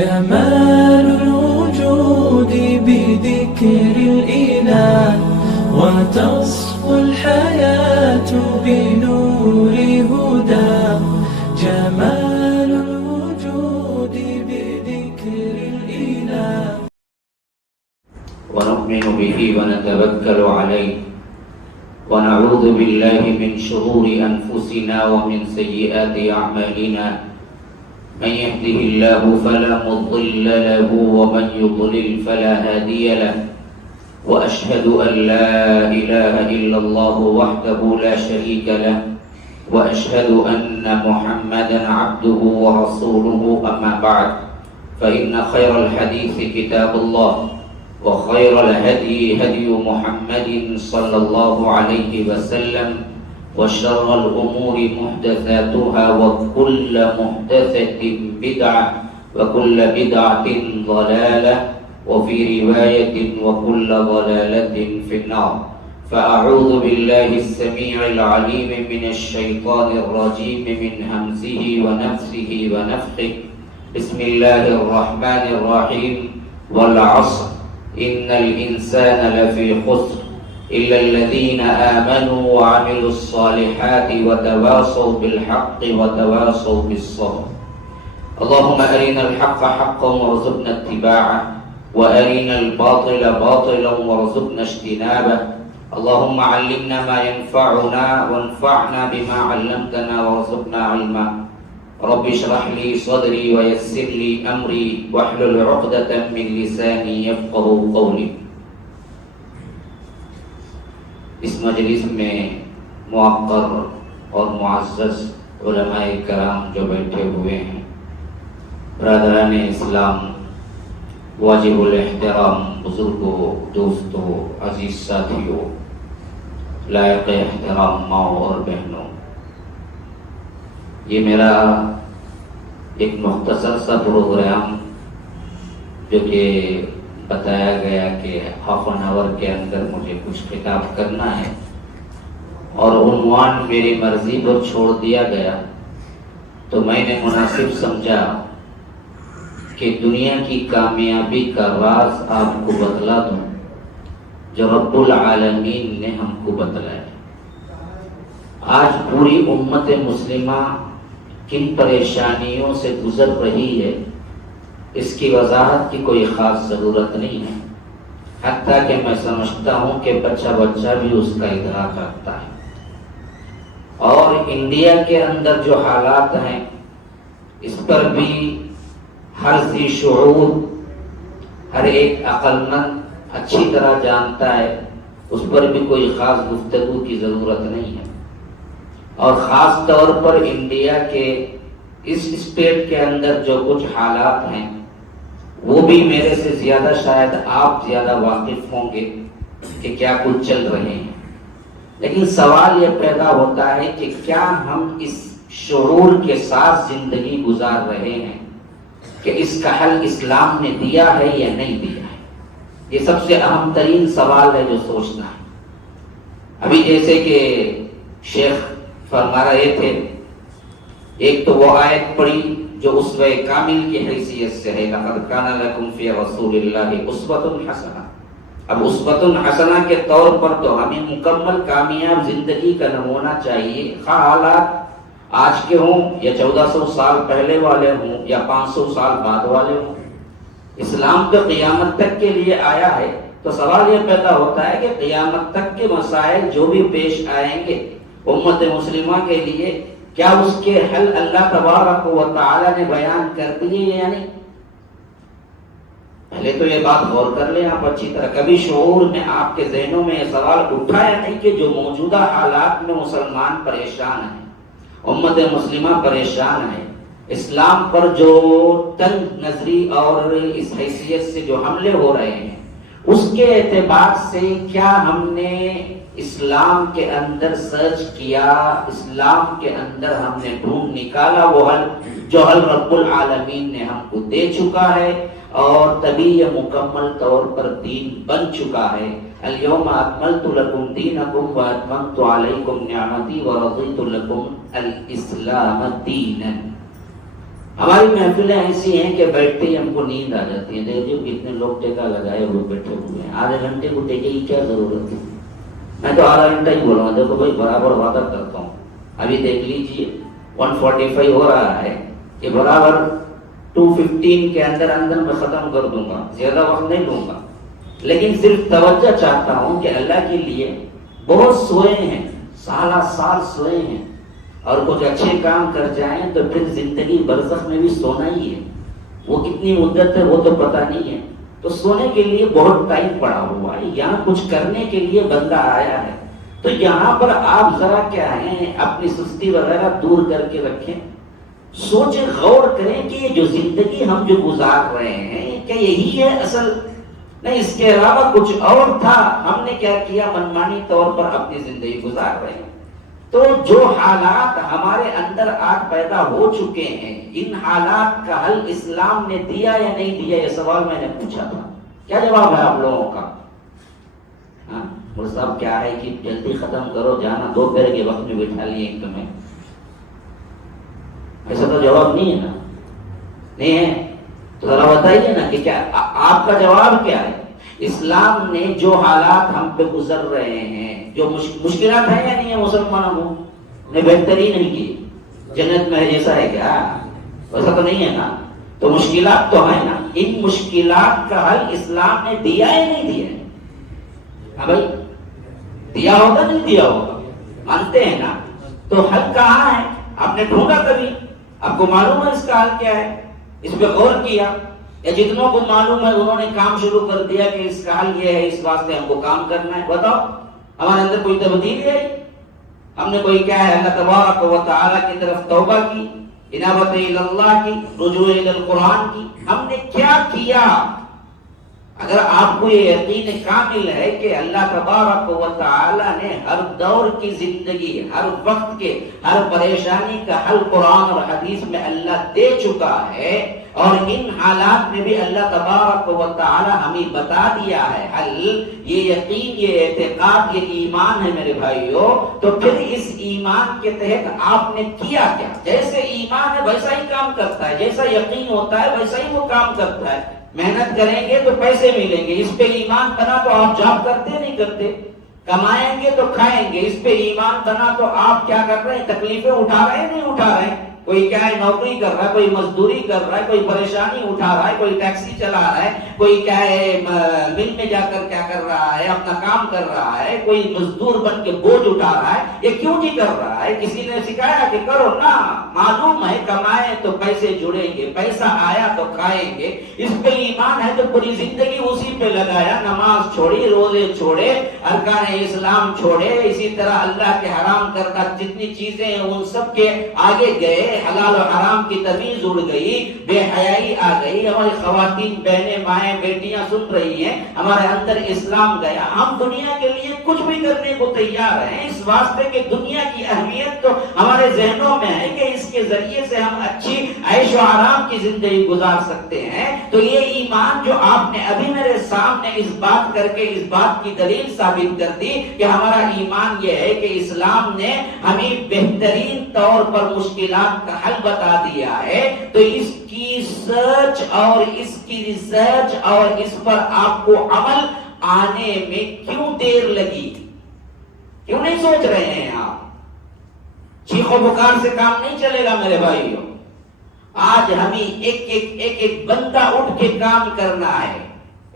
جمال الوجود بذكر الإله وتصفو الحياة بنور هداه. جمال الوجود بذكر الإله. ونؤمن به ونتوكل عليه ونعوذ بالله من شرور أنفسنا ومن سيئات أعمالنا. من يهده الله فلا مضل له ومن يضلل فلا هادي له. وأشهد أن لا إله إلا الله وحده لا شريك له وأشهد أن محمدا عبده ورسوله. أما بعد فإن خير الحديث كتاب الله وخير الهدي هدي محمد صلى الله عليه وسلم وشر الأمور محدثاتها وكل محدثة بدعة وكل بدعة ضلالة وفي رواية وكل ضلالة في النار. فأعوذ بالله السميع العليم من الشيطان الرجيم من همزه ونفسه ونفخه. بسم الله الرحمن الرحيم. والعصر إن الإنسان لفي خسر إلا الذين آمنوا وعملوا الصالحات وتواصوا بالحق وتواصوا بالصبر. اللهم أرنا الحق حقا وارزقنا اتباعه وأرنا الباطل باطلا وارزقنا اجتنابه. اللهم علمنا ما ينفعنا وانفعنا بما علمتنا وارزقنا علما. رب اشرح لي صدري ويسر لي أمري واحلل عقدة من لساني يفقهوا قولي. اس مجلس میں موقر اور معزز علماء کرام جو بیٹھے ہوئے ہیں، برادران اسلام، واجب الاحترام بزرگوں، دوستوں، عزیز ساتھیوں، لائق احترام ماؤں اور بہنوں، یہ میرا ایک مختصر سا پروگرام جو کہ بتایا گیا کہ ہاف این آور کے اندر مجھے کچھ خطاب کرنا ہے اور عنوان میری مرضی پر چھوڑ دیا گیا، تو میں نے مناسب سمجھا کہ دنیا کی کامیابی کا راز آپ کو بتلا دوں جو رب العالمین نے ہم کو بتلایا. آج پوری امت مسلمہ کن پریشانیوں سے گزر رہی ہے اس کی وضاحت کی کوئی خاص ضرورت نہیں ہے، حتیٰ کہ میں سمجھتا ہوں کہ بچہ بھی اس کا ادراک رکھتا ہے. اور انڈیا کے اندر جو حالات ہیں اس پر بھی ہر ذی شعور، ہر ایک عقل مند اچھی طرح جانتا ہے، اس پر بھی کوئی خاص گفتگو کی ضرورت نہیں ہے. اور خاص طور پر انڈیا کے اس اسٹیٹ کے اندر جو کچھ حالات ہیں وہ بھی میرے سے زیادہ شاید آپ زیادہ واقف ہوں گے کہ کیا کچھ چل رہے ہیں. لیکن سوال یہ پیدا ہوتا ہے کہ کیا ہم اس شعور کے ساتھ زندگی گزار رہے ہیں کہ اس کا حل اسلام نے دیا ہے یا نہیں دیا ہے؟ یہ سب سے اہم ترین سوال ہے جو سوچنا ہے. ابھی جیسے کہ شیخ فرما رہے تھے، ایک تو وہ آیت پڑھی جو اسوہ کامل کی حیثیت سے ہے، لقد کان لکم فی رسول اللہ اسوۃ حسنہ. اب اسوۃ حسنہ کے طور پر تو ہمیں مکمل کامیاب زندگی کا نمونہ چاہیے، خواہ حالات آج کے ہوں یا 1400 سال پہلے والے ہوں یا 500 سال بعد والے ہوں. اسلام تو قیامت تک کے لیے آیا ہے، تو سوال یہ پیدا ہوتا ہے کہ قیامت تک کے مسائل جو بھی پیش آئیں گے امت مسلمہ کے لیے، کیا اس کے حل اللہ تبارک و تعالی نے بیان کر دیے یا نہیں؟ پہلے تو یہ بات غور کر لیں آپ اچھی طرح. کبھی شعور میں آپ کے ذہنوں میں یہ سوال اٹھا یا نہیں کہ جو موجودہ حالات میں مسلمان پریشان ہیں، امت مسلمہ پریشان ہے، اسلام پر جو تنگ نظری اور اس حیثیت سے جو حملے ہو رہے ہیں، اس کے اعتبار سے کیا ہم نے اسلام کے اندر سرچ کیا، اسلام کے اندر ہم نے ڈھونڈ نکالا وہ حل جو حل رب العالمین نے ہم کو دے چکا ہے، اور تبھی یہ مکمل طور پر دین بن چکا ہے. اليوم اکملت لکم دینکم واتممت علیکم نعمتی ورضیت لکم الاسلام دینا. ہماری محفلیں ایسی ہیں کہ بیٹھتے ہی ہم کو نیند آ جاتی ہے. دیکھیے کتنے لوگ ٹیکا لگائے ہوئے بیٹھے ہوئے ہیں. آدھے گھنٹے کو ٹیکے کی کیا ضرورت ہے؟ میں تو آدھا گھنٹہ ہی بولوں گا. دیکھو بھائی برابر وعدہ کرتا ہوں. ابھی دیکھ لیجیے 145 ہو رہا ہے کہ برابر 2:15 کے اندر میں ختم کر دوں گا. زیادہ وقت نہیں لوں گا. لیکن صرف توجہ چاہتا ہوں کہ اللہ کے لیے بہت سوئے ہیں, سالہ سال سوئے ہیں, اور کچھ اچھے کام کر جائیں تو پھر زندگی برزخ میں بھی سونا ہی ہے. وہ کتنی مدت ہے وہ تو پتہ نہیں ہے. تو سونے کے لیے بہت ٹائم پڑا ہوا ہے. یہاں کچھ کرنے کے لیے بندہ آیا ہے. تو یہاں پر آپ ذرا کیا ہے اپنی سستی وغیرہ دور کر کے رکھیں, سوچیں, غور کریں کہ یہ جو زندگی ہم جو گزار رہے ہیں کیا یہی ہے اصل؟ نہیں, اس کے علاوہ کچھ اور تھا. ہم نے کیا کیا, منمانی طور پر اپنی زندگی گزار رہے ہیں. تو جو حالات ہمارے اندر آج پیدا ہو چکے ہیں, ان حالات کا حل اسلام نے دیا یا نہیں دیا؟ یہ سوال میں نے پوچھا تھا. کیا جواب ہے آپ لوگوں کا؟ ہاں مولوی صاحب کیا ہے کہ جلدی ختم کرو, جانا دوپہر کے وقت میں بٹھا لیے ایک تمہیں. ایسا تو جواب نہیں ہے نا, نہیں ہے تو ذرا بتائیے نا کہ کیا آپ کا جواب کیا ہے؟ اسلام نے جو حالات ہم پہ گزر رہے ہیں, جو مشکلات ہیں یا نہیں ہے مسلمانوں نے بہتری نہیں کی, جنت میں جیسا ہے کیا؟ ویسا تو نہیں ہے نا. تو مشکلات تو ہیں نا. ان مشکلات کا حل اسلام نے دیا ہے نہیں دیا ہے؟ ہاں بھائی, دیا ہوگا نہیں دیا ہوگا, مانتے ہیں نا. تو حل کہاں ہے؟ آپ نے ڈھونڈا کبھی؟ آپ کو معلوم ہے اس کا حل کیا ہے؟ اس پہ غور کیا؟ یا جتنوں کو معلوم ہے انہوں نے کام شروع کر دیا کہ اس کا حل یہ ہے, اس واسطے ہم کو کام کرنا ہے؟ بتاؤ, ہمارے اندر کوئی تبدیلی ہے؟ ہم نے کوئی کیا ہے اللہ تبارک و تعالی کی طرف توبہ کی, انابت اللہ کی, رجوع القرآن کی. ہم نے کیا کیا؟ اگر آپ کو یہ یقین کامل ہے کہ اللہ تبارک و تعالی نے ہر دور کی زندگی, ہر وقت کے ہر پریشانی کا حل قرآن اور حدیث میں اللہ دے چکا ہے, اور ان حالات میں بھی اللہ تبارک و تعالی ہمیں بتا دیا ہے حل, یہ یقین, یہ اعتقاد, یہ ایمان ہے میرے بھائیوں, تو پھر اس ایمان کے تحت آپ نے کیا کیا؟ جیسے ایمان ہے ویسا ہی کام کرتا ہے, جیسا یقین ہوتا ہے ویسا ہی وہ کام کرتا ہے. محنت کریں گے تو پیسے ملیں گے, اس پہ ایمان بنا تو آپ جاب کرتے نہیں کرتے, کمائیں گے تو کھائیں گے, اس پہ ایمان بنا تو آپ کیا کر رہے ہیں, تکلیفیں اٹھا رہے ہیں نہیں اٹھا رہے ہیں؟ کوئی کیا ہے نوکری کر رہا ہے, کوئی مزدوری کر رہا ہے, کوئی پریشانی اٹھا رہا ہے, کوئی ٹیکسی چلا رہا ہے, کوئی کیا ہے مل میں جا کر کیا کر رہا ہے, اپنا کام کر رہا ہے, کوئی مزدور بن کے بوجھ اٹھا رہا ہے. یہ کیوں نہیں کر رہا ہے؟ کسی نے سکھایا کہ کرو نا؟ معلوم ہے کمائیں تو پیسے جڑیں گے, پیسہ آیا تو کھائیں گے. اس پہ ایمان ہے تو پوری زندگی اسی پہ لگایا, نماز چھوڑی, روزے چھوڑے, ارکان اسلام چھوڑے, اسی طرح اللہ کے حرام کردہ جتنی چیزیں ہیں ان سب کے آگے گئے, حلال و حرام کی تمیز اڑ گئی, بے حیائی آ گئی. ہماری خواتین, بہنیں, مائیں, بیٹیاں سن رہی ہیں, ہمارے اندر اسلام گیا. ہم دنیا کے لیے کچھ بھی کرنے کو تیار ہیں, اس واسطے کہ دنیا کی اہمیت تو ہمارے ذہنوں میں ہے کہ اس کے ذریعے سے ہم اچھی عیش و آرام کی زندگی گزار سکتے ہیں. تو یہ ایمان جو آپ نے ابھی میرے سامنے اس بات کر کے اس بات کی دلیل ثابت کر دی کہ ہمارا ایمان یہ ہے کہ اسلام نے ہمیں بہترین طور پر مشکلات کا حل بتا دیا ہے, تو اس کی سرچ اور اس کی ریسرچ اور اس پر آپ کو عمل آنے میں کیوں دیر لگی؟ کیوں نہیں سوچ رہے ہیں آپ؟ چیخ و پکار سے کام نہیں چلے گا میرے بھائیوں. آج ہمیں ایک بندہ اٹھ کے کام کرنا ہے.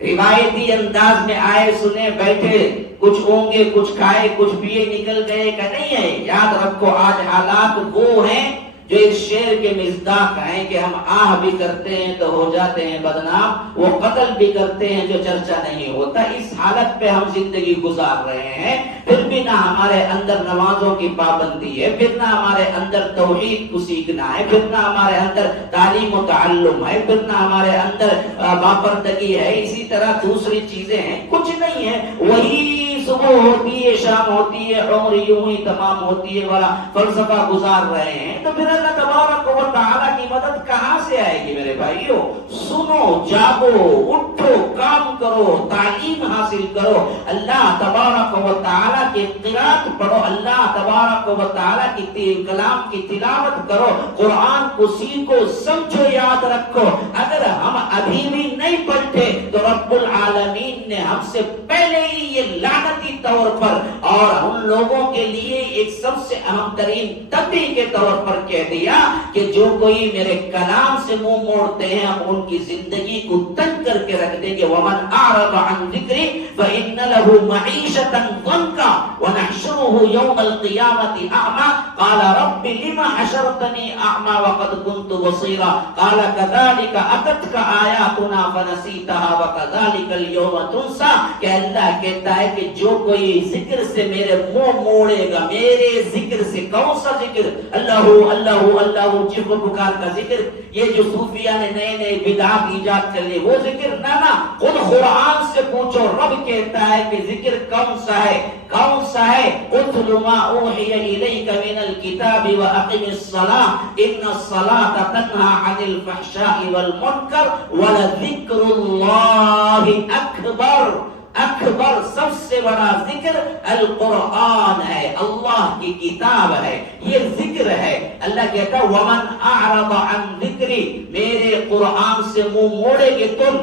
روایتی انداز میں آئے سنے بیٹھے, کچھ ہونگے, کچھ کھائے, کچھ پیے, نکل گئے کا نہیں ہے. یاد رکھو آج حالات وہ ہیں جو اس شعر کے مصداق ہیں کہ ہم آہ بھی کرتے ہیں تو ہو جاتے ہیں بدنام, وہ قتل بھی کرتے ہیں جو چرچا نہیں ہوتا. اس حالت پہ ہم زندگی گزار رہے ہیں. پھر بھی نہ ہمارے اندر نمازوں کی پابندی ہے, پھر نہ ہمارے اندر توحید کو سیکھنا ہے, پھر نہ ہمارے اندر تعلیم و تعلم ہے, پھر نہ ہمارے اندر باپردگی ہے. اسی طرح دوسری چیزیں ہیں, کچھ نہیں ہے. وہی صبح ہوتی ہے, شام ہوتی ہے, عمر یوں ہی تمام ہوتی ہے والا فلسفہ گزار رہے ہیں. تو پھر اللہ تبارک و تعالی کی مدد کہاں سے آئے گی میرے بھائیوں؟ سنو, جاگو, اٹھو, کام کرو، تعلیم حاصل کرو، اللہ تبارک و تعالیٰ کی قرات پڑھو، اللہ تبارک و تعالیٰ کی کلام کی تلاوت کرو، قرآن کو سیکھو، سمجھو، یاد رکھو۔ اگر ہم ابھی بھی نہیں پڑھتے تو رب العالمین نے ہم سے پہلے ہی یہ لعنتی طور پر اور ان لوگوں کے لیے ایک سب سے اہم ترین تنبیہ کے طور پر کہہ دیا کہ جو کوئی میرے کلام سے منہ موڑتے ہیں ہم ان کی زندگی کو تنگ کر کے رکھ دیں گے۔ وَمَنْ أَعْرَضَ عَنْ ذِكْرِي فَإِنَّ لَهُ مَعِيشَةً ضَنكًا وَنَحْشُرُهُ يَوْمَ الْقِيَامَةِ أَعْمَى قَالَ رَبِّ لِمَ حَشَرْتَنِي أَعْمَى وَقَدْ كُنْتُ بَصِيرًا قَالَ كَذَلِكَ أَتَتْكَ آيَاتُنَا فَنَسِيتَهَا وَكَذَلِكَ الْيَوْمَ تُنسَى کہ اللہ کہتا ہے کہ جو کوئی ذکر سے میرے منہ موڑے گا، میرے ذکر سے، کون سا ذکر؟ اللہ اللہ اللہ چیخ و پکار کا ذکر، یہ جو صوفیہ نے نئے نئے بدعات ایجاد کر لیے وہ ذکر نہ، خود قرآن سے پوچھو، رب کہتا ہے کہ ذکر کون سا ہے، کون سا ہے؟ اتل ما اوحی الیک من الکتاب واقم الصلاۃ ان الصلاۃ تنہی عن الفحشاء والمنکر ولذکر اللہ اکبر۔ اکبر، سب سے بڑا ذکر القرآن ہے، اللہ کی کتاب ہے، یہ ذکر ہے۔ اللہ کہتا ہے وَمَنْ أَعْرَضَ عَنْ ذِكْرِي، میرے قرآن سے منہ موڑے گے تم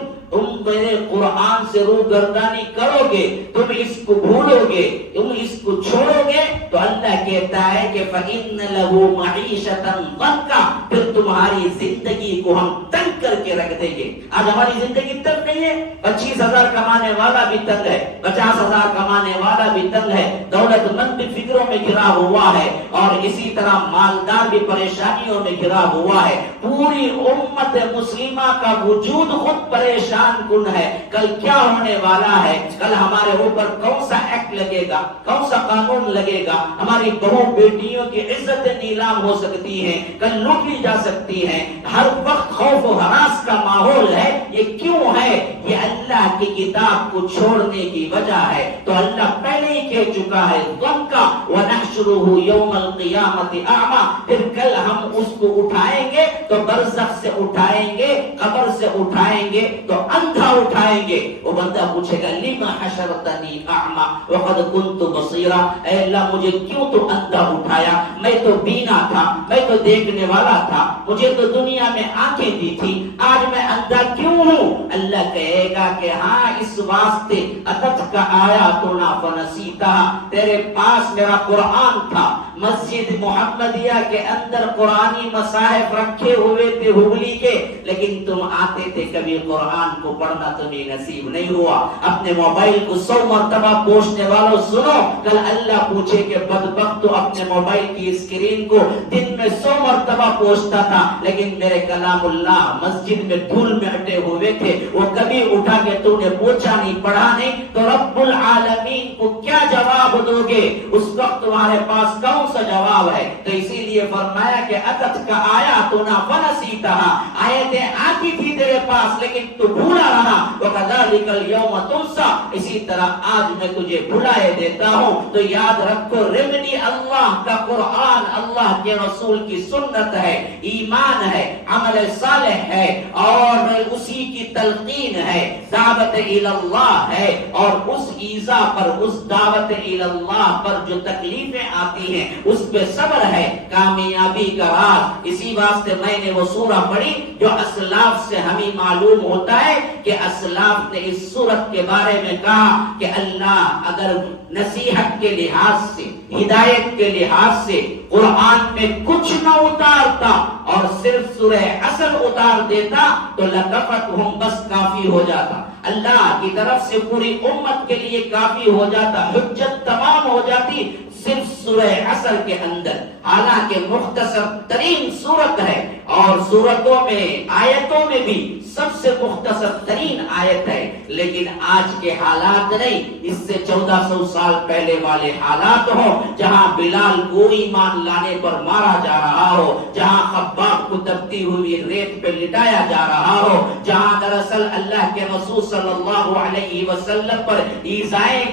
میرے قرآن سے روگردانی کرو گے، تم اس کو بھولو گے، تم اس کو چھوڑو گے تو اللہ کہتا ہے کہ فَإِنَّ لَهُ مَعِيشَةً ضَنكًا، پھر تمہاری زندگی کو ہم تنگ کر کے رکھ دیں گے۔ آج ہماری زندگی تنگ نہیں ہے، 25,000 کمانے والا بھی تنگ ہے، 50,000 کمانے والا بھی تنگ ہے، دولت مند بھی فکروں میں گھرا ہوا ہے، اور اسی طرح مالدار بھی پریشانیوں میں گھرا ہوا ہے۔ پوری امت مسلمہ کا وجود خود پریشان کن ہے۔ کل کیا ہونے والا ہے، کل ہمارے اوپر کون سا ایکٹ لگے گا، کون سا قانون لگے گا، ہماری بہو بیٹیوں کی عزت نیلام ہو سکتی ہے، کل لوٹ لی جا سکتی ہے، ہر وقت خوف و ہراس کا ماحول ہے۔ یہ کیوں ہے؟ یہ اللہ کی کتاب کو چھوڑنے کی وجہ ہے۔ تو اللہ پہلے ہی کہہ چکا ہے ضنکا ونحشرہ یوم القیامت اعمی، پھر کل ہم اس کو اٹھائیں گے تو برزخ سے اٹھائیں گے، قبر سے اٹھائیں گے تو اندھا اٹھائیں گے۔ وہ بندہ پوچھے گا لما حشرتنی اعمی وقد كنت بصیرا، اے اللہ مجھے کیوں تو اندھا اٹھایا، میں تو بینا تھا، میں تو دیکھنے والا تھا، مجھے تو دنیا میں آنکھیں دی تھی، آج میں اندھا کیوں ہوں؟ اللہ کہے گا کہ ہاں اس واسطے اتتک آیاتنا فنسیتہا، تیرے پاس میرا قرآن تھا، مسجد محمدیہ کے اندر قرآنی مصاحف رکھے ہوئے تھے ہگلی کے، لیکن تم آتے تھے کبھی قرآن کو پڑھنا تمہیں نصیب نہیں ہوا۔ اپنے موبائل کو 100 مرتبہ پوچھنے والوں سنو، کل اللہ پوچھے کہ بدبخت تو اپنے موبائل کی اسکرین کو دن میں 100 مرتبہ پوچھتا تھا، لیکن میرے کلام اللہ مسجد میں دھول میں اٹے ہوئے تھے، وہ کبھی اٹھا کے تو نے پوچھا نہیں، پڑھا نہیں، تو رب العالمین کو کیا جواب دو گے؟ اس وقت تمہارے پاس کون سا جواب ہے؟ تو اسی لیے فرمایا کہ اتت کا آیاتنا فنسیتہا، آیتیں آتی تھی تیرے پاس لیکن تو بھولا رہا، وَكَذَلِكَ الْيَوْمَ تُنسَى، اسی طرح آج میں تجھے بھلائے دیتا ہوں۔ تو یاد رکھو ریمیڈی اللہ کا قرآن، اللہ کے رسول کی سنت ہے، ایمان ہے، عمل صالح ہے، اور اسی کی تلقین ہے، دعوت اللہ ہے، اور اس ایذا پر، اس دعوت اللہ پر جو تکلیفیں آتی ہیں اس پہ صبر ہے کامیابی کا راز۔ اسی واسطے میں نے وہ سورہ پڑھی جو اسلاف سے ہمیں معلوم ہوتا ہے کہ اسلاف نے اس صورت کے بارے میں کہا کہ اللہ اگر نصیحت کے لحاظ سے، ہدایت کے لحاظ سے قرآن میں کچھ نہ اتارتا اور صرف سورہ عصر اتار دیتا تو لکفتہم، بس کافی ہو جاتا، اللہ کی طرف سے پوری امت کے لیے کافی ہو جاتا، حجت تمام ہو جاتی صرف سورہ عصر کے اندر۔ حالانکہ مختصر ترین صورت ہے، اور صورتوں میں، آیتوں میں بھی سب سے مختصر ترین آیت ہے، لیکن آج کے حالات نہیں، اس سے 1400 سال پہلے والے حالات ہوں، جہاں بلال کو ایمان لانے پر مارا جا رہا ہو، جہاں خباب کو دبتی ہوئی ریت پہ لٹایا جا رہا ہو، جہاں دراصل اللہ کے رسول صلی اللہ علیہ وسلم پر ایذائیں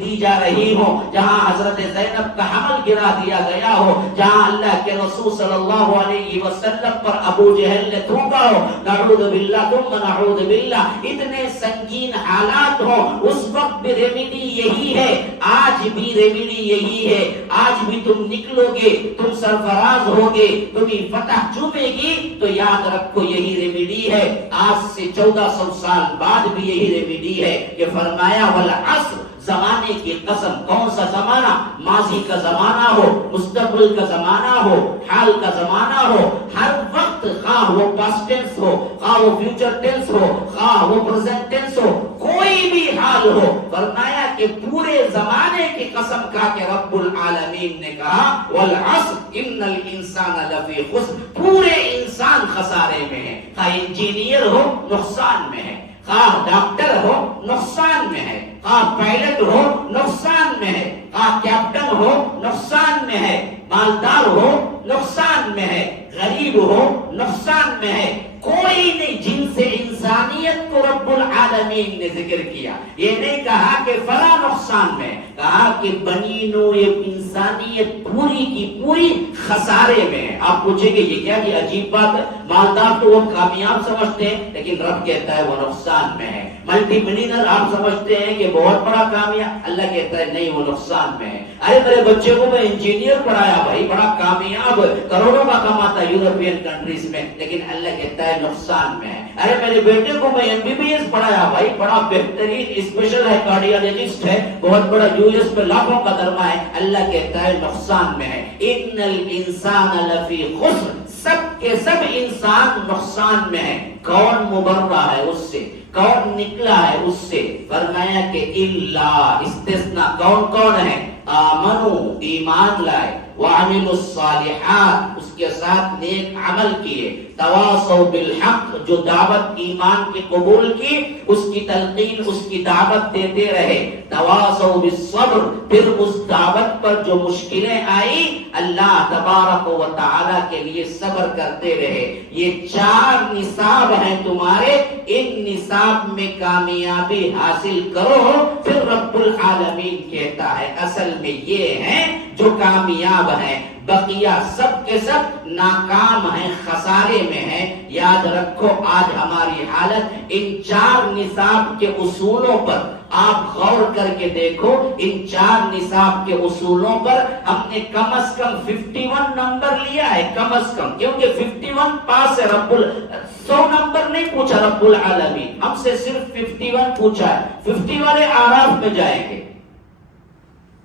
دی جا رہی ہو، جہاں حضرت زینب کا حمل گرا دیا گیا ہو، جہاں اللہ کے رسول صلی اللہ علیہ وسلم پر ابو جہل نے تھوکا ہو، نعوذ باللہ ثم نعوذ باللہ، اتنے سنگین حالات ہو، اس وقت بھی ریمیڈی یہی ہے، آج بھی ریمیڈی یہی ہے۔ آج بھی تم نکلو گے، تم سرفراز ہوگے، تمہیں فتح چومے گی تو یاد رکھو یہی ریمیڈی ہے۔ آج سے 1400 سال بعد بھی یہی ریمیڈی ہے کہ فرمایا والعصر، زمانے کی قسم۔ کون سا زمانہ؟ ماضی کا زمانہ ہو، مستقبل کا زمانہ ہو، حال کا زمانہ ہو، ہر وقت، خواہ وہ پاسٹ ٹینس ہو، خواہ وہ فیوچر ٹینس ہو، خواہ وہ پریزنٹ ٹینس ہو، کوئی بھی حال ہو، فرمایا کہ پورے زمانے کی قسم کھا کے رب العالمین نے کہا والعصر ان الانسان لفی خسر، پورے انسان خسارے میں ہے۔ خواہ انجینئر ہو نقصان میں ہے، خواہ ڈاکٹر ہو نقصان میں ہے، خواہ پائلٹ ہو نقصان میں ہے، خواہ کیپٹن ہو نقصان میں ہے، مالدار ہو نقصان میں ہے، غریب ہو نقصان میں ہے، کوئی نہیں۔ جن سے انسانیت کو رب العالمین نے ذکر کیا، یہ نہیں کہا کہ فلاں نقصان میں، کہا کہ بنی نوع انسانیت پوری کی پوری خسارے میں ہے۔ آپ پوچھیں گے یہ کیا؟ یہ عجیب بات ہے، مالدار تو وہ کامیاب سمجھتے ہیں لیکن رب کہتا ہے وہ نقصان میں ہے۔ ملٹی ملینر آپ سمجھتے ہیں کہ بہت بڑا کامیاب، اللہ کہتا ہے نہیں وہ نقصان میں ہے۔ ارے میرے بچے کو میں انجینئر پڑھایا بھائی، بڑا کامیاب، کروڑوں کا کماتا یورپین کنٹریز میں، لیکن اللہ کہتا ہے نقصان میں ہے۔ ارے میرے بیٹے کو میں MBBS پڑھایا بھائی، بڑا بہترین اسپیشل ہے، کارڈیالوجسٹ ہے، بہت بڑا US میں لاکھوں کا درما ہے، اللہ کہتا ہے نقصان میں ہے۔ ان الانسان لفی خسر، سب کے سب انسان نقصان میں ہے۔ کون مبرہ ہے اس سے؟ کون نکلا ہے اس سے؟ فرمایا کہ الا، استثناء، کون کون ہے؟ آمنو، ایمان لائے، وعملوا الصالحات، اس کے ساتھ نیک عمل کیے، تواصوا بالحق، جو دعوت ایمان کی قبول کی اس کی تلقین، اس کی دعوت دیتے رہے، تواصوا بالصبر، پھر اس دعوت پر جو مشکلیں آئی اللہ تبارک و تعالی کے لیے صبر کرتے رہے۔ یہ 4 نصاب ہیں تمہارے، ان نصاب میں کامیابی حاصل کرو، پھر رب العالمین کہتا ہے اصل میں یہ ہیں جو کامیاب ہیں، بقیہ سب کے سب ناکام ہیں، خسارے میں ہیں۔ یاد رکھو آج ہماری حالت ان 4 نصاب کے اصولوں پر آپ غور کر کے دیکھو، ان 4 نصاب کے اصولوں پر ہم نے کم از کم 51 نمبر لیا ہے، کم از کم، کیونکہ 51 پاس ہے، 100 نمبر نہیں پوچھا رب العالمین، ہم سے صرف 51 پوچھا ہے۔ 50 والے آراف میں جائیں گے،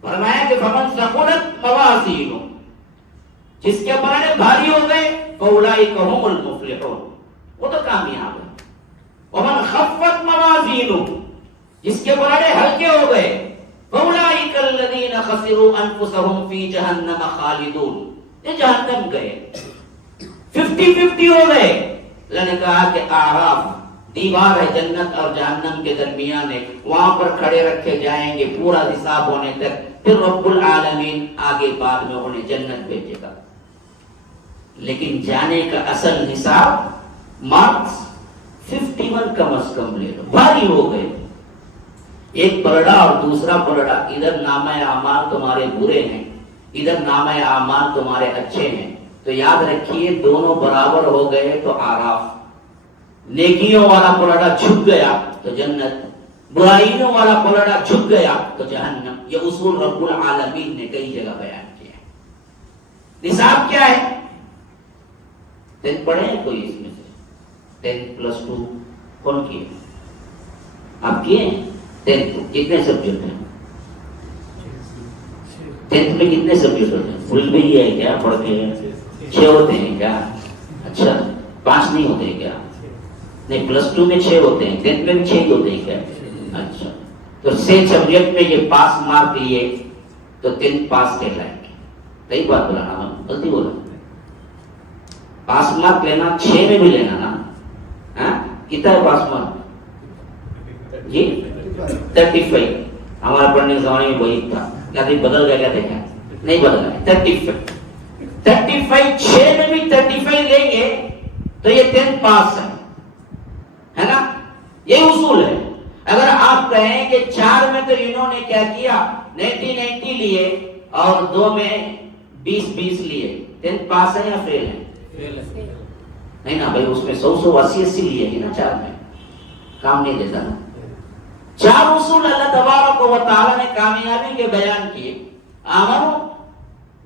فرمایا کہ فمن ثقلت موازینہ، جس کے بارے بھاری ہو گئے فاولئک هم المفلحون، وہ تو کامیاب ہے۔ ومن خفت موازینہ، جس کے بارے ہلکے ہو گئے فاولئک الذین خسروا انفسهم فی جہنم خالدون، یہ جہنم گئے۔ 50-50 ہو گئے۔ اللہ نے کہا کہ اعراف دیوار ہے جنت اور جہنم کے درمیان ہے، وہاں پر کھڑے رکھے جائیں گے پورا حساب ہونے تک، پھر رب العالمین آگے بعد میں انہیں جنت بھیجے گا۔ لیکن جانے کا اصل حساب مارکس 51 کم از کم لے لو، بھاری ہو گئے۔ ایک پلڑا اور دوسرا پلڑا، ادھر نامہ اعمال تمہارے برے ہیں، ادھر نامہ اعمال تمہارے اچھے ہیں، تو یاد رکھیے دونوں برابر ہو گئے تو آراف۔ نیکیوں والا پلڑا جھک گیا تو جنت، برائیوں والا پلڑا جھک گیا تو جہنم۔ یہ اصول رب العالمین نے کئی جگہ بیان کیا ہے۔ نصاب کیا ہے؟ 10 پڑھے ہیں کوئی اس میں سے؟ 10+2 کون کیے؟ آپ کیے ہیں 10؟ کتنے سبجیکٹ ہیں 10th میں؟ کتنے سبجیکٹ ہوتے ہیں؟ فل بھی یہ ہے کیا پڑھ کے 6 ہوتے ہیں کیا؟ اچھا 5 نہیں ہوتے کیا؟ نہیں +2 میں 6 ہوتے ہیں، 10th میں بھی 6 ہوتے ہیں کیا؟ اچھا تو 6 سبجیکٹ میں یہ پاس مارک لیے تو 10 پاس کہلائیں گے۔ صحیح بات بولا نا؟ غلطی بولا؟ پاس مارک لینا 6 میں بھی لینا نا؟ کتنا ہے پاس مارک؟ جی 35۔ ہمارا پڑھنے کے زمانے میں وہی تھا، کیا بدل گیا؟ کیا دیکھا نہیں بدلا ہے، 35۔ 6 میں بھی 35 لیں گے تو یہ 10th پاس ہے نا، یہ اصول ہے. اگر آپ کہیں کہ 4 میں تو انہوں نے کیا کیا 90 لیے اور 2 میں 20 لیے، 10th پاس ہے یا فیل ہے؟ نہیں نا بھائی، اس میں 100 80 لیے ہی نا، 4 میں کام نہیں دیتا نا. 4 اصول اللہ تبارک و تعالی نے کامیابی کے بیان کیے. آمنو،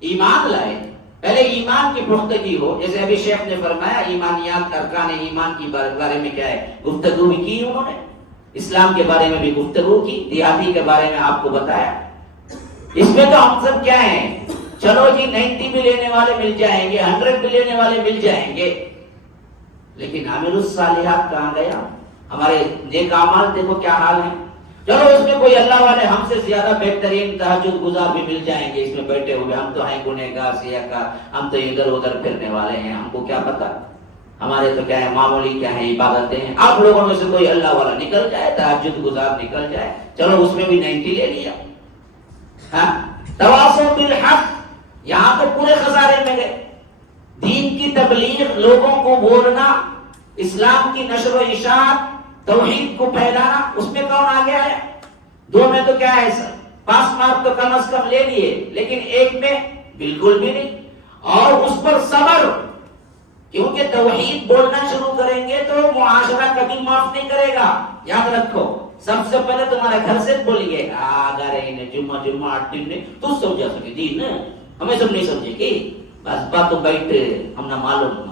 ایمان لائے، پہلے ایمان کی پختگی ہو. جیسے ابھی شیخ نے فرمایا ایمانیات ارکان ایمان کی بارے میں کیا ہے گفتگو بھی کی انہوں نے، اسلام کے بارے میں بھی گفتگو کی، دیہاتی کے بارے میں آپ کو بتایا. اس میں تو ہم سب کیا ہیں، چلو جی 90 بھی لینے والے مل جائیں گے، 100 بھی لینے والے مل جائیں گے، لیکن عامل الصالحات کہاں گیا؟ ہمارے نیک اعمال دیکھو کیا حال ہے. چلو اس میں کوئی اللہ والے ہم سے زیادہ بہترین تہجد گزار بھی مل جائیں گے اس میں بیٹھے ہوئے، ہم تو ہیں گنہگار سیاکار، ہم تو ادھر ادھر پھرنے والے ہیں، ہم کو کیا پتا، ہمارے تو کیا ہے معمولی کیا ہے عبادتیں ہیں. آپ لوگوں میں سے کوئی اللہ والا نکل جائے، تہجد گزار نکل جائے، چلو اس میں بھی 90 لے لیا. ہاں، تواصل بالحق، یہاں تو پورے خسارے میں گئے. دین کی تبلیغ، لوگوں کو بولنا، اسلام کی نشر و اشاعت، توحید کو پھیلانا، اس میں کون آگے آیا؟ 2 میں تو کیا ہے سر، پاس مارک تو کم از کم لے لیے، لیکن 1 میں بالکل بھی نہیں. اور اس پر صبر، کیونکہ توحید بولنا شروع کریں گے تو معاشرہ کبھی معاف نہیں کرے گا. یاد رکھو، سب سے پہلے تمہارے گھر سے بولیے جمعہ 8 دن میں تو سمجھا سکے دین، ہمیں سب نہیں سمجھے گی، بس بات تو بیٹھے ہم نہ معلوم.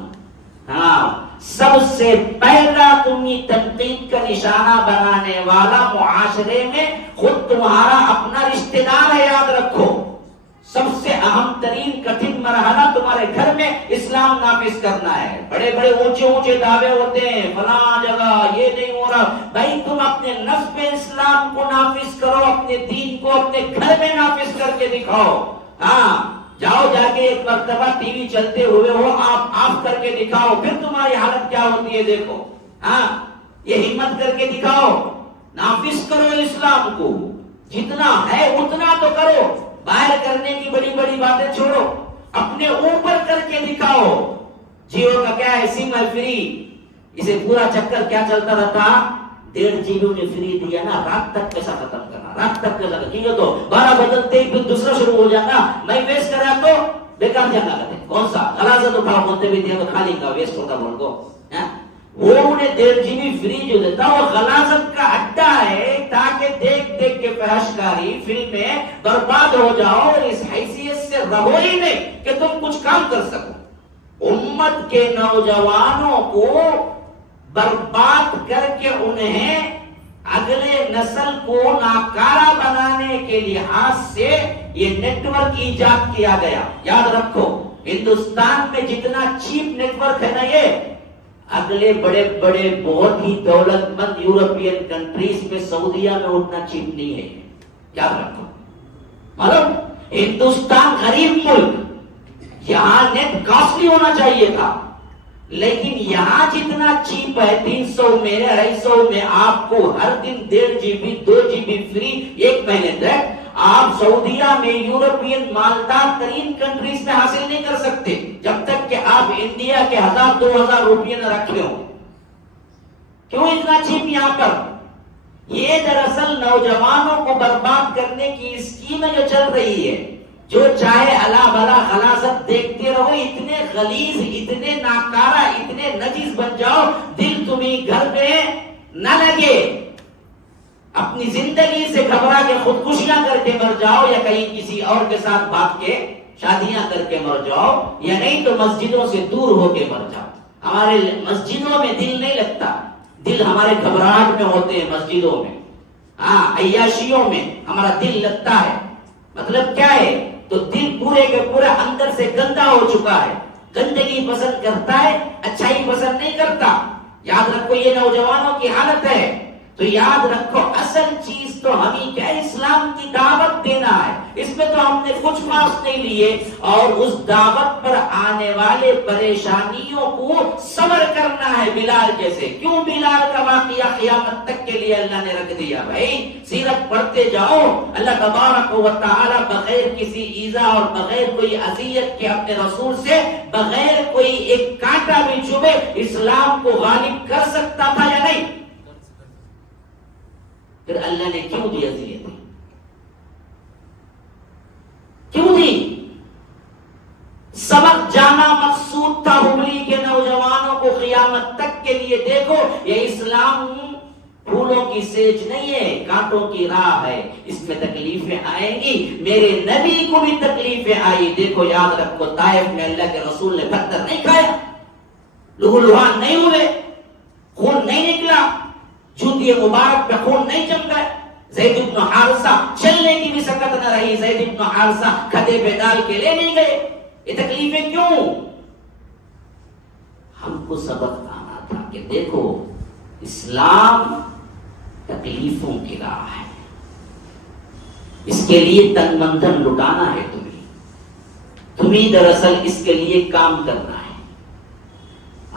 ہاں، سب سے پہلا تمہیں تنقید کا نشانہ بنانے والا معاشرے میں خود تمہارا اپنا رشتہ دار ہے. یاد رکھو، سب سے اہم ترین کٹھن مرحلہ تمہارے گھر میں اسلام نافذ کرنا ہے. بڑے بڑے اونچے دعوے ہوتے ہیں فلاں جگہ یہ نہیں ہو رہا، بھائی تم اپنے نفس میں اسلام کو نافذ کرو، اپنے دین کو اپنے گھر میں نافذ کر کے دکھاؤ. ہاں، جاؤ جا کے ایک مرتبہ ٹی وی چلتے ہوئے ہو، آپ آف کر کے دکھاؤ، پھر تمہاری حالت کیا ہوتی ہے دیکھو. ہاں، یہ ہمت کر کے دکھاؤ، نافذ کرو اسلام کو، جتنا ہے اتنا تو کرو، باہر کرنے کی بڑی بڑی باتیں چھوڑو، اپنے اوپر کر کے دکھاؤ. جیو کا کیا ہے، سم ہے فری، اسے پورا چکر کیا چلتا رہتا، 1.5 GB نے فری دیا نا، رات تک پیسہ ختم کرنا، رات تک پیسہ ختم تو 12 بدلتے ہی پھر دوسرا شروع ہو جانا. میں ویسٹ کر رہا تو بیکار جانا کرتے، کون سا غلاظت اٹھاؤ بولتے بھی دیا تو خالی کا ویسٹ ہوتا بول کو. وہ انہیں 1.5 GB فری جو دیتا وہ غلاظت کا اڈا ہے، تاکہ دیکھ دیکھ کے فحشکاری فلمیں برباد ہو جاؤ، اور اس حیثیت سے رہو ہی نہیں کہ تم کچھ کام کر سکو. امت کے نوجوانوں کو برباد کر کے انہیں اگلے نسل کو ناکارہ بنانے کے لحاظ سے یہ نیٹ ورک ایجاد کیا گیا. یاد رکھو، ہندوستان میں جتنا چیپ نیٹ ورک ہے نا، یہ اگلے بڑے بڑے بہت ہی دولت مند یورپین کنٹریز میں، سعودیہ میں اتنا چیپ نہیں ہے. یاد رکھو، معلوم، ہندوستان غریب ملک، یہاں نیٹ کاسٹلی ہونا چاہیے تھا، لیکن یہاں جتنا چیپ ہے 300 میں 250 میں آپ کو ہر دن 1.5 GB 2 GB فری 1 مہینے تک. آپ سعودیہ میں یورپین مالدار ترین کنٹریز میں حاصل نہیں کر سکتے جب تک کہ آپ انڈیا کے 1000-2000 روپے نہ رکھے ہو. کیوں اتنا چیپ یہاں پر؟ یہ دراصل نوجوانوں کو برباد کرنے کی اسکیم جو چل رہی ہے. جو چاہے اللہ بلا غلاظت دیکھتے رہو، اتنے غلیظ، اتنے ناکارہ، اتنے نجس بن جاؤ، دل تمہیں گھر میں نہ لگے، اپنی زندگی سے گھبرا کے خودکشیاں کر کے مر جاؤ، یا کہیں کسی اور کے ساتھ بھاگ کے شادیاں کر کے مر جاؤ، یا نہیں تو مسجدوں سے دور ہو کے مر جاؤ. ہمارے مسجدوں میں دل نہیں لگتا، دل ہمارے گھبراہٹ میں ہوتے ہیں مسجدوں میں. ہاں، عیاشیوں میں ہمارا دل لگتا ہے. مطلب کیا ہے؟ تو دل پورے کے پورا اندر سے گندا ہو چکا ہے، گندگی پسند کرتا ہے، اچھائی پسند نہیں کرتا. یاد رکھو، یہ نوجوانوں کی حالت ہے. تو یاد رکھو، اصل چیز تو ہمیں کیا، اسلام کی دعوت دینا ہے. اس میں تو ہم نے کچھ مارکس نہیں لیے، اور اس دعوت پر آنے والے پریشانیوں کو صبر کرنا ہے. بلال جیسے، کیوں بلال کا واقعہ قیامت تک کے لیے اللہ نے رکھ دیا؟ بھائی سیرت پڑھتے جاؤ، اللہ تبارک و تعالی بغیر کسی ایذا اور بغیر کوئی اذیت کے اپنے رسول سے بغیر کوئی ایک کانٹا بھی چبھے اس اسلام کو غالب کر سکتا تھا یا نہیں؟ پھر اللہ نے کیوں دی اذیت؟ کیوں دی؟ سبق جانا مقصود تھا حبلی کے نوجوانوں کو قیامت تک کے لیے. دیکھو یہ اسلام پھولوں کی سیج نہیں ہے، کانٹوں کی راہ ہے. اس میں تکلیفیں آئیں گی، میرے نبی کو بھی تکلیفیں آئی. دیکھو یاد رکھو، طائف میں اللہ کے رسول نے پتھر نہیں کھایا، لہو لہان نہیں ہوئے، خون نہیں نکلا، جوتی مبارک پہ خون نہیں چمکا. زید بن حارثہ چلنے کی بھی سکت نہ رہی، زید بن حارثہ کھدے پہ ڈال کے لے نہیں گئے. یہ تکلیفیں کیوں؟ ہم کو سبق آنا تھا کہ دیکھو اسلام تکلیفوں کی راہ ہے، اس کے لیے تن من دھن لٹانا ہے تمہیں دراصل اس کے لیے کام کرنا ہے.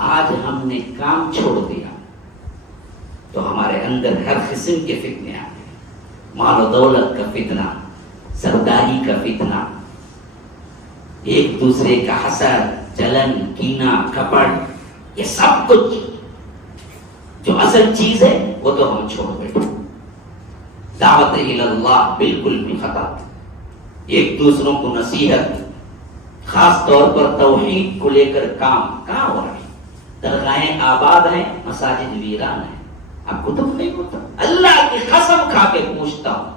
آج ہم نے کام چھوڑ دیا تو ہمارے اندر ہر قسم کے فتنے آ گئے. مال و دولت کا فتنہ، سرداری کا فتنہ، ایک دوسرے کا حسد، جلن، کینہ، کپٹ، یہ سب کچھ جو اصل چیز ہے وہ تو ہم چھوڑ بیٹھے. دعوت اللہ بالکل بھی ختم. ایک دوسروں کو نصیحت، خاص طور پر توحید کو لے کر کام کہاں ہو رہا ہے؟ درگاہیں آباد ہیں، مساجد ویران ہیں. اب کو دکھ نہیں ہوتا؟ اللہ کی قسم کھا کے پوچھتا ہوں،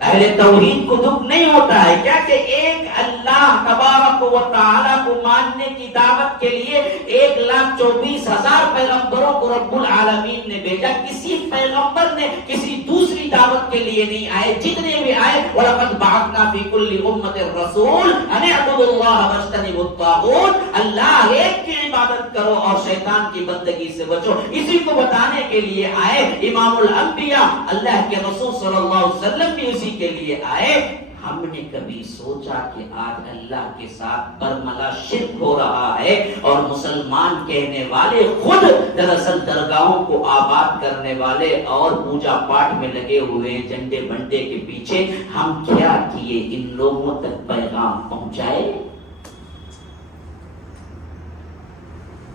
اہل توحید کو دکھ نہیں ہوتا ہے کیا کہ ایک اللہ تبارک و تعالی کو ماننے کی دعوت کے لیے 1,24,000 پیغمبروں کو رب العالمین نے بھیجا. کسی پیغمبر نے کسی دوسری دعوت کے لیے نہیں آئے. جتنے بھی آئے وَلَقَدْ بَعَثْنَا فِي كُلِّ أُمَّةٍ رَسُولًا أَنِ اعْبُدُوا اللَّهَ وَاجْتَنِبُوا الطَّاغُوتَ. اللہ ایک کی عبادت کرو اور شیطان کی بندگی سے بچو. اسی کو بتانے کے لیے آئے امام الانبیاء اللہ کے رسول صلی اللہ علیہ وسلم بھی اسی کے لیے آئے. ہم نے کبھی سوچا کہ آج اللہ کے ساتھ برملا شرک ہو رہا ہے اور مسلمان کہنے والے خود دراصل درگاہوں کو آباد کرنے والے اور پوجا پاٹ میں لگے ہوئے جھنڈے بنڈے کے پیچھے. ہم کیا کیے؟ ان لوگوں تک پیغام پہنچائے.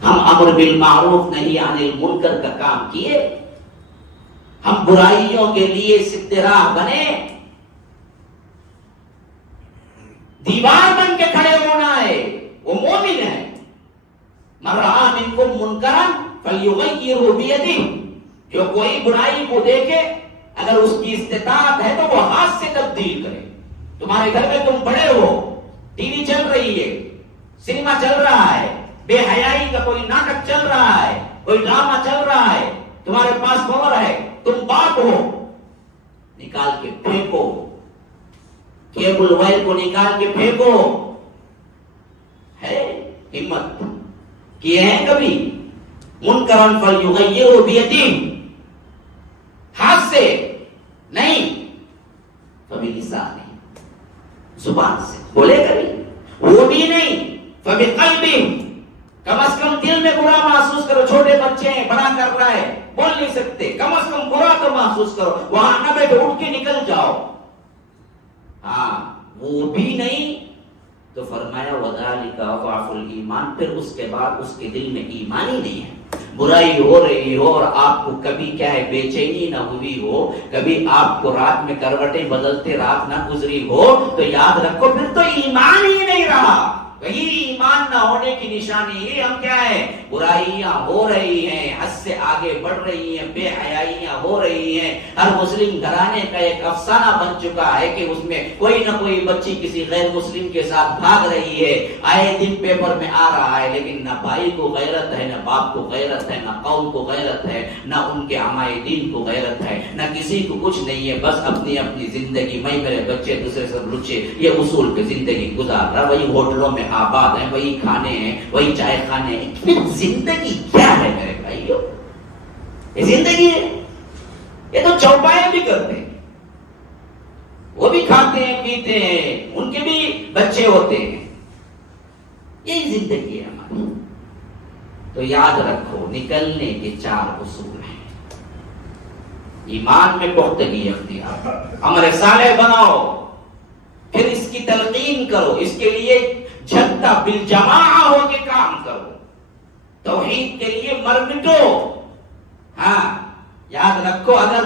ہم امر بالمعروف نہی عن المنکر کا کام کیے. ہم برائیوں کے لیے سد راہ بنے. دیوار بن کے کھڑے ہونا ہے. وہ مومن ہے. من رأى منکم منکرا فلیغیرہ بیدہ. جو کوئی برائی کو دیکھے اگر اس کی استطاعت ہے تو وہ ہاتھ سے تبدیل کرے. تمہارے گھر میں تم بڑے ہو، ٹی وی چل رہی ہے، سنیما چل رہا ہے، بے حیائی کا کوئی ناٹک چل رہا ہے، کوئی ڈرامہ چل رہا ہے، تمہارے پاس پاور ہے، تم باپ ہو، نکال کے پھینکو. کیبل وائر کو نکال کے پھینکو. ہے ہمت کیے ہیں کبھی؟ منکرن فلیغیرہ بیدہ. ہاتھ سے نہیں، فبلسانہ، زبان سے بولے کبھی، وہ بھی نہیں، فبقلبہ. کم از کم دل میں برا محسوس کرو. چھوٹے بچے ہیں، بڑا کر رہا ہے، بول نہیں سکتے، کم از کم برا تو محسوس کرو. وہاں نہ بیٹھو، اٹھ کے نکل جاؤ. ہاں وہ بھی نہیں تو فرمایا وَذَلِكَ أَضْعَفُ الْإِيمَانِ. پھر اس کے بعد اس کے دل میں ایمان ہی نہیں ہے. برائی ہو رہی ہو اور آپ کو کبھی کیا ہے بے چینی نہ ہوئی ہو، کبھی آپ کو رات میں کروٹیں بدلتے رات نہ گزری ہو، تو یاد رکھو پھر تو ایمان ہی نہیں رہا. وہی ایمان نہ ہونے کی نشانی ہے. ہم کیا ہے؟ برائیاں ہو رہی ہیں، حد سے آگے بڑھ رہی ہیں، بے حیائیاں ہو رہی ہیں. ہر مسلم گھرانے کا ایک افسانہ بن چکا ہے کہ اس میں کوئی نہ کوئی بچی کسی غیر مسلم کے ساتھ بھاگ رہی ہے. آئے دن پیپر میں آ رہا ہے، لیکن نہ بھائی کو غیرت ہے، نہ باپ کو غیرت ہے، نہ قوم کو غیرت ہے، نہ ان کے عمائے دین کو غیرت ہے، نہ کسی کو کچھ نہیں ہے. بس اپنی اپنی زندگی، میں میرے بچے دوسرے سب لچے، یہ اصول پہ زندگی گزار رہا. وہی ہوٹلوں میں آباد ہیں، وہی کھانے ہیں، وہی چائے کھانے ہیں. پھر زندگی کیا ہے میرے بھائیو؟ یہ زندگی ہے؟ یہ تو چوپائے بھی کرتے ہیں، وہ بھی کھاتے ہیں پیتے ہیں، ان کے بھی بچے ہوتے ہیں. یہی زندگی ہے ہماری. تو یاد رکھو نکلنے کے 4 اصول ہیں. ایمان میں پختگی اختیار، عمل صالح بناؤ، پھر اس کی تلقین کرو، اس کے لیے جھکتا بالجماع ہو کے کام کرو. توحید کے لیے مر مٹو. ہاں یاد رکھو اگر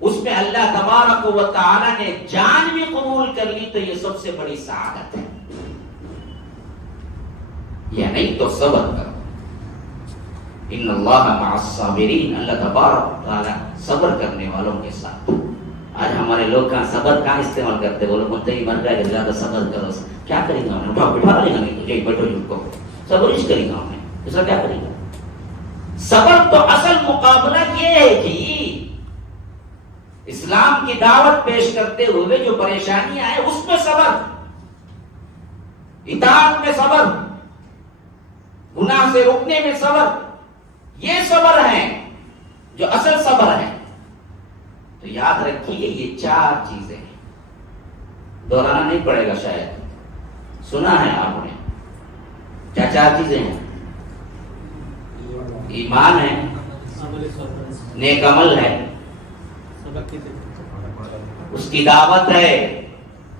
اس میں اللہ تبارک و تعالی نے جان بھی قبول کر لی تو یہ سب سے بڑی سعادت ہے. یا نہیں تو صبر کرو. ان اللہ مع الصابرین، اللہ تبارک و تعالی صبر کرنے والوں کے ساتھ. آج ہمارے لوگ کہاں صبر کہاں استعمال کرتے، وہ لوگ بولتے ہیں مر گئے زیادہ صبر کرو. کیا کریں گا انہیں؟ بٹھا لیں گا نہیں تو جی بیٹھو جن کو صبر اس کریں گا انہیں، اس کا کیا کریں گا. صبر تو اصل مقابلہ یہ ہے کہ اسلام کی دعوت پیش کرتے ہوئے جو پریشانیاں آئے اس میں صبر، اطاعت میں صبر، گناہ سے رکنے میں صبر، یہ صبر ہے جو اصل صبر ہے. تو یاد رکھیے یہ 4 چیزیں ہیں. دہرانا نہیں پڑے گا، شاید سنا ہے آپ نے. کیا 4 چیزیں ہیں؟ ایمان ہے، نیک عمل ہے، اس کی دعوت ہے،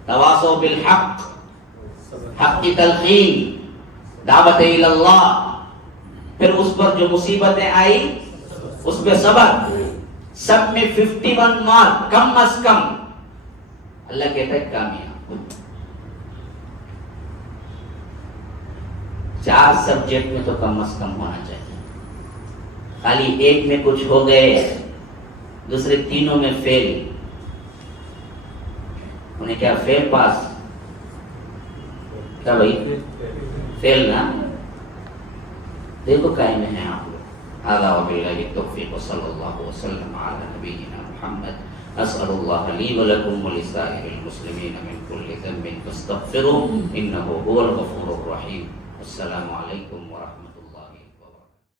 تواصو بالحق، حق کی تلقین، دعوت الی اللہ، پھر اس پر جو مصیبتیں آئی اس پہ صبر. سب میں 51 مارک کم از کم. اللہ کہتا ہے کامیاب. 4 سبجیکٹ میں تو کم از کم ہونا چاہیے. خالی ایک میں کچھ ہو گئے، دوسرے تینوں میں فیل. انہیں کیا فیل پاس کیا بھائی؟ فیل نا. دیکھو قائم ہیں آپ لوگ. هذا وبالله التوفيق وصلى الله وسلم على نبينا محمد. اسال الله لي ولكم ولسائر المسلمين من كل ذنب فاستغفروه انه هو الغفور الرحيم. السلام عليكم ورحمة الله.